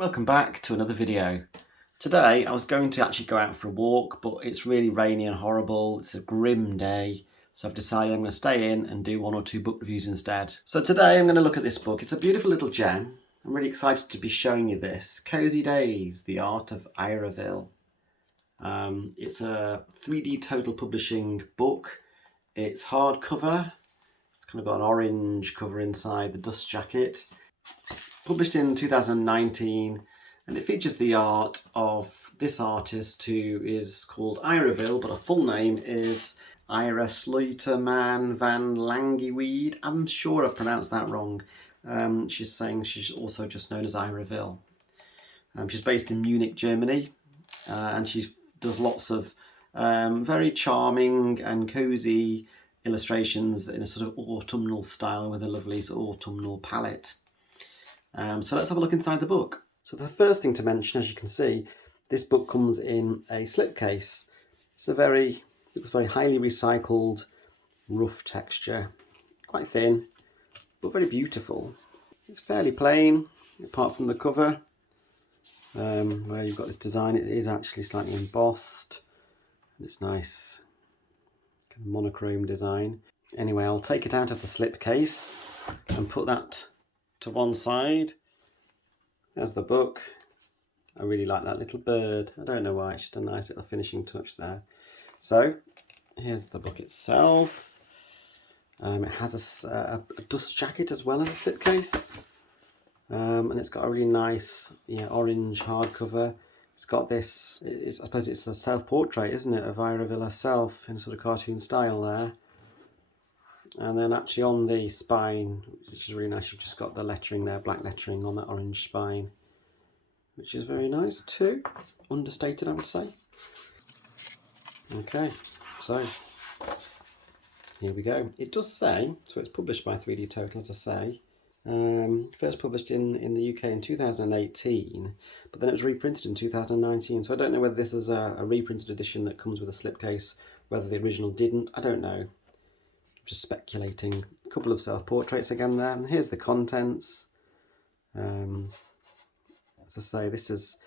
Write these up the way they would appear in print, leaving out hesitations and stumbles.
Welcome back to another video. Today I was going to actually go out for a walk, but it's really rainy and horrible. It's a grim day, so I've decided I'm going to stay in and do one or two book reviews instead. So today I'm going to look at this book. It's a beautiful little gem. I'm really excited to be showing you this. Cozy Days, The Art of Iraville. It's a 3D Total Publishing book. It's hardcover. It's kind of got an orange cover inside the dust jacket. Published in 2019, and it features the art of this artist who is called Iraville, but her full name is Ira Sluiterman van Langeweed. I'm sure I pronounced that wrong. She's saying she's also just known as Iraville. She's based in Munich, Germany, and she does lots of very charming and cozy illustrations in a sort of autumnal style with a lovely autumnal palette. So let's have a look inside the book. So the first thing to mention, as you can see, this book comes in a slipcase. It's looks very highly recycled, rough texture, quite thin, but very beautiful. It's fairly plain, apart from the cover, where you've got this design. It is actually slightly embossed, and it's nice, kind of monochrome design. Anyway, I'll take it out of the slipcase and put that to one side. There's the book. I really like that little bird. I don't know why, it's just a nice little finishing touch there. So here's the book itself. It has a dust jacket as well as a slipcase, and it's got a really nice orange hardcover. It's got this, I suppose it's a self-portrait, isn't it, of Iraville herself in a sort of cartoon style there. And then actually on the spine, which is really nice, you've just got the lettering there, black lettering on that orange spine, which is very nice too. Understated, I would say. Okay, so here we go. It does say, so it's published by 3D Total, as I say. First published in the UK in 2018, but then it was reprinted in 2019. So I don't know whether this is a reprinted edition that comes with a slipcase, whether the original didn't, I don't know. Just speculating. A couple of self-portraits again there. And here's the contents. As I say, this is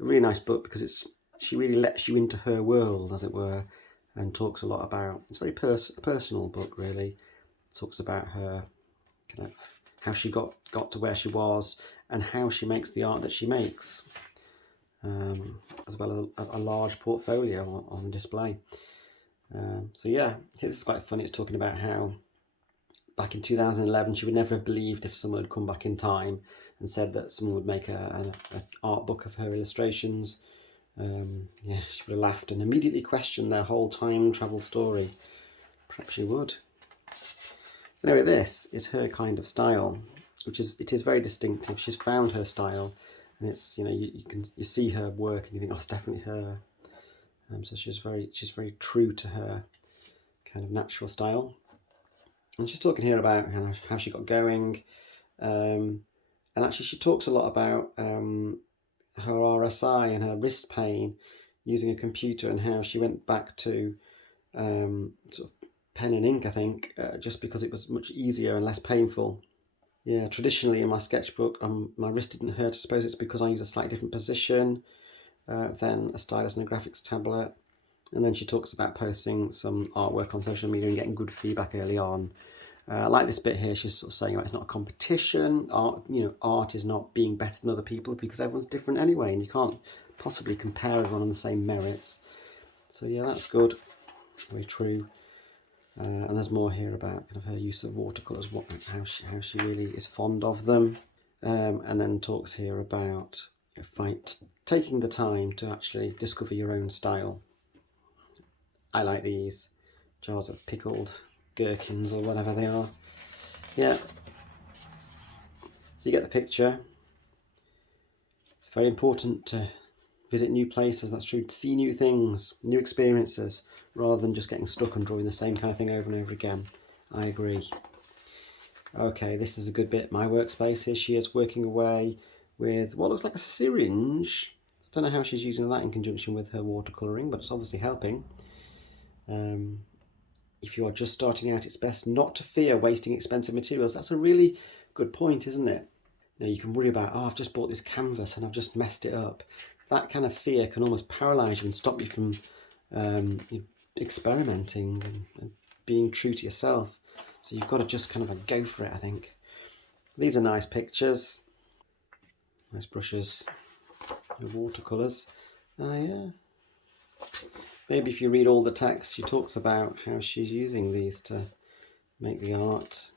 a really nice book because she really lets you into her world, as it were, and talks a lot about, it's a very personal book, really. Talks about her, kind of how she got to where she was and how she makes the art that she makes, as well as a large portfolio on display. So yeah, this is quite funny. It's talking about how back in 2011 she would never have believed if someone had come back in time and said that someone would make an art book of her illustrations. Yeah, she would have laughed and immediately questioned their whole time travel story. Perhaps she would. Anyway, this is her kind of style, it is very distinctive. She's found her style, and it's, you see her work and you think, oh, it's definitely her. So she's very true to her kind of natural style. And she's talking here about how she got going. And actually she talks a lot about her RSI and her wrist pain using a computer, and how she went back to sort of pen and ink, I think, just because it was much easier and less painful. Yeah, traditionally in my sketchbook, my wrist didn't hurt. I suppose it's because I use a slightly different position than a stylus and a graphics tablet. And then she talks about posting some artwork on social media and getting good feedback early on. I like this bit here. She's sort of saying, it's not a competition. Art is not being better than other people, because everyone's different anyway, and you can't possibly compare everyone on the same merits. So yeah, that's good. Very true. And there's more here about kind of her use of watercolors, how she really is fond of them. And then talks here about taking the time to actually discover your own style. I like these jars of pickled gherkins or whatever they are. Yeah. So you get the picture. It's very important to visit new places, that's true, to see new things, new experiences, rather than just getting stuck on drawing the same kind of thing over and over again. I agree. Okay, this is a good bit. My workspace. Here she is working away with what looks like a syringe. I don't know how she's using that in conjunction with her watercolouring, but it's obviously helping. If you are just starting out, it's best not to fear wasting expensive materials. That's a really good point, isn't it? you can worry about, oh, I've just bought this canvas and I've just messed it up. That kind of fear can almost paralyse you and stop you from experimenting and being true to yourself. So you've got to just kind of like go for it, I think. These are nice pictures. Nice brushes. Watercolors. Oh yeah. Maybe if you read all the text, she talks about how she's using these to make the art.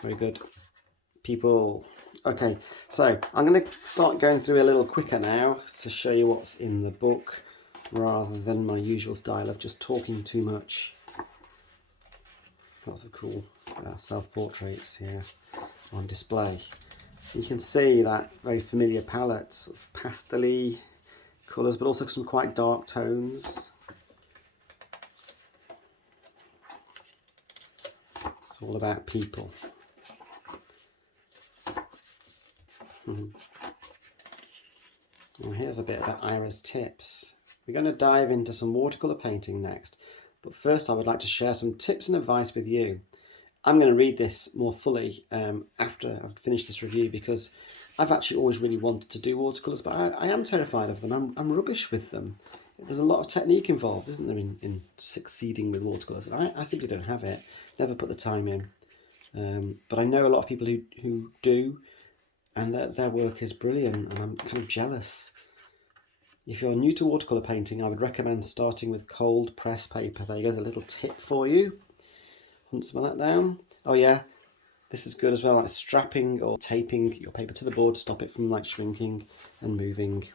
Very good. People. Okay, so I'm going to start going through a little quicker now to show you what's in the book, rather than my usual style of just talking too much. Lots of cool self-portraits here on display. You can see that very familiar palettes of pastel-y colours, but also some quite dark tones. It's all about people. Well, here's a bit about Ira's tips. We're going to dive into some watercolour painting next, but first I would like to share some tips and advice with you. I'm going to read this more fully after I've finished this review, because I've actually always really wanted to do watercolours, but I am terrified of them. I'm rubbish with them. There's a lot of technique involved, isn't there, in succeeding with watercolours? I simply don't have it, never put the time in. But I know a lot of people who do, and their work is brilliant, and I'm kind of jealous. If you're new to watercolour painting, I would recommend starting with cold press paper. There you go, there's a little tip for you. Hunt some of that down. Oh yeah, this is good as well, like strapping or taping your paper to the board to stop it from like shrinking and moving.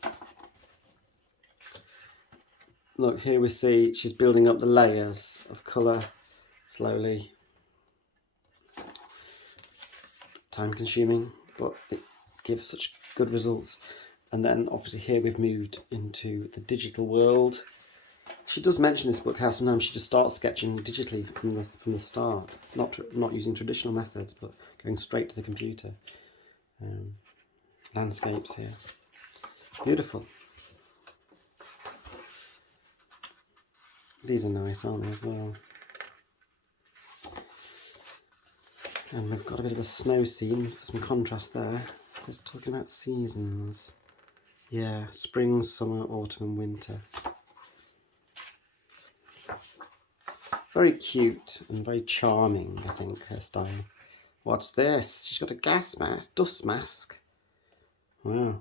Look, here we see she's building up the layers of colour slowly. Time consuming, but it gives such good results. And then obviously here we've moved into the digital world. She does mention in this book how sometimes she just starts sketching digitally from the start, not using traditional methods, but going straight to the computer. Landscapes here, beautiful. These are nice, aren't they, as well? And we've got a bit of a snow scene for some contrast there. Just talking about seasons. Yeah, spring, summer, autumn and winter. Very cute and very charming, I think, her style. What's this? She's got a gas mask, dust mask. Wow.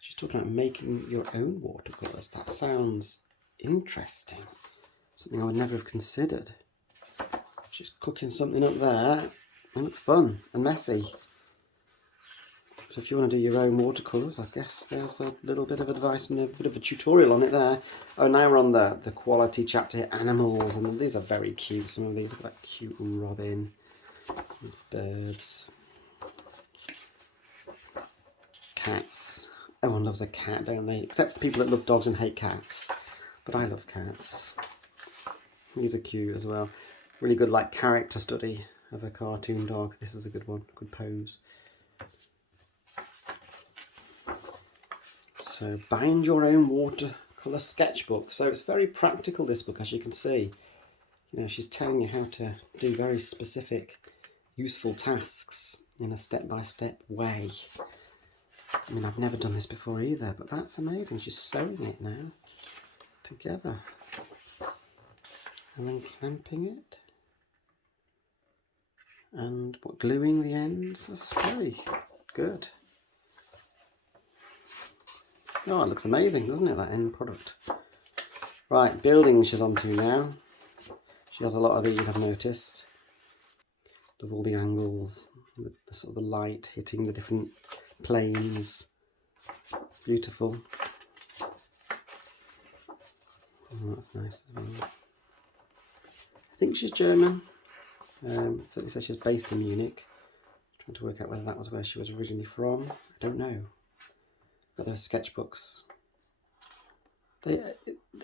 She's talking about making your own watercolours. That sounds interesting. Something I would never have considered. She's cooking something up there. It looks fun and messy. So if you want to do your own watercolours, I guess there's a little bit of advice and a bit of a tutorial on it there. Oh, now we're on the quality chapter here, animals, and these are very cute. Some of these are like cute robin, these birds, cats. Everyone loves a cat, don't they? Except for people that love dogs and hate cats. But I love cats. These are cute as well. Really good like character study of a cartoon dog. This is a good one, good pose. So bind your own watercolour sketchbook. So it's very practical, this book, as you can see. You know, she's telling you how to do very specific, useful tasks in a step-by-step way. I mean, I've never done this before either, but that's amazing. She's sewing it now together and then clamping it and gluing the ends. That's very good. Oh, it looks amazing, doesn't it, that end product? Right, building she's onto now. She has a lot of these, I've noticed. Of all the angles, the sort of the light hitting the different planes. Beautiful. Oh, that's nice as well. I think she's German. Certainly says she's based in Munich. Trying to work out whether that was where she was originally from. I don't know. Got those sketchbooks.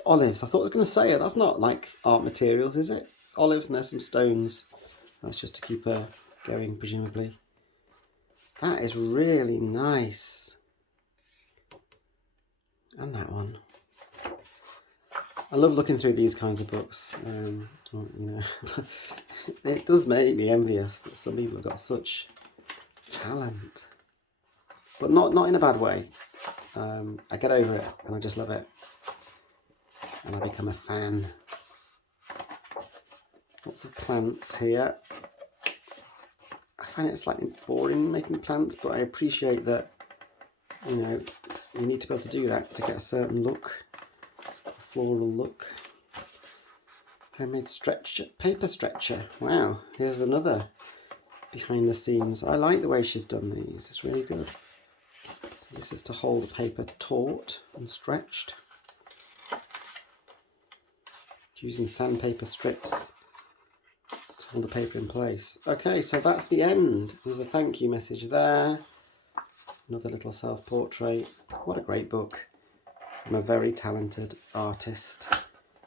Olives. I thought I was going to say it. That's not like art materials, is it? It's olives and there's some stones. That's just to keep her going, presumably. That is really nice. And that one. I love looking through these kinds of books. You know, it does make me envious that some people have got such talent, but not in a bad way. I get over it and I just love it, and I become a fan. Lots of plants here. I find it slightly boring making plants, but I appreciate that, you know, you need to be able to do that to get a certain look, a floral look. Homemade stretcher, paper stretcher. Wow, here's another behind the scenes. I like the way she's done these, it's really good. This is to hold the paper taut and stretched. Using sandpaper strips to hold the paper in place. Okay, so that's the end. There's a thank you message there. Another little self-portrait. What a great book. I'm a very talented artist.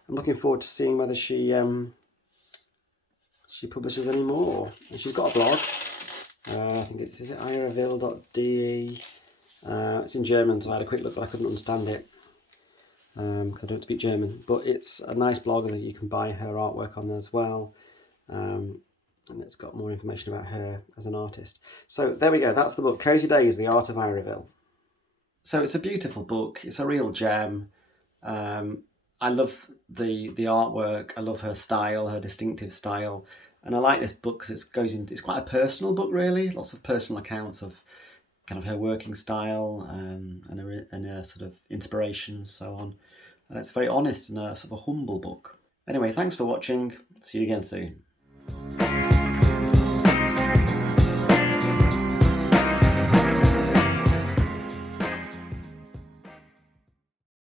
I'm looking forward to seeing whether she publishes any more. And she's got a blog. I think is it iraville.de. It's in German, so I had a quick look, but I couldn't understand it because I don't speak German. But it's a nice blog that you can buy her artwork on as well. And it's got more information about her as an artist. So there we go, that's the book, Cozy Days, The Art of Iraville. So it's a beautiful book, it's a real gem. I love the artwork, I love her style, her distinctive style. And I like this book because it's quite a personal book really, lots of personal accounts of kind of her working style and her sort of inspirations, so on. It's very honest and a sort of a humble book. Anyway, thanks for watching, see you again soon.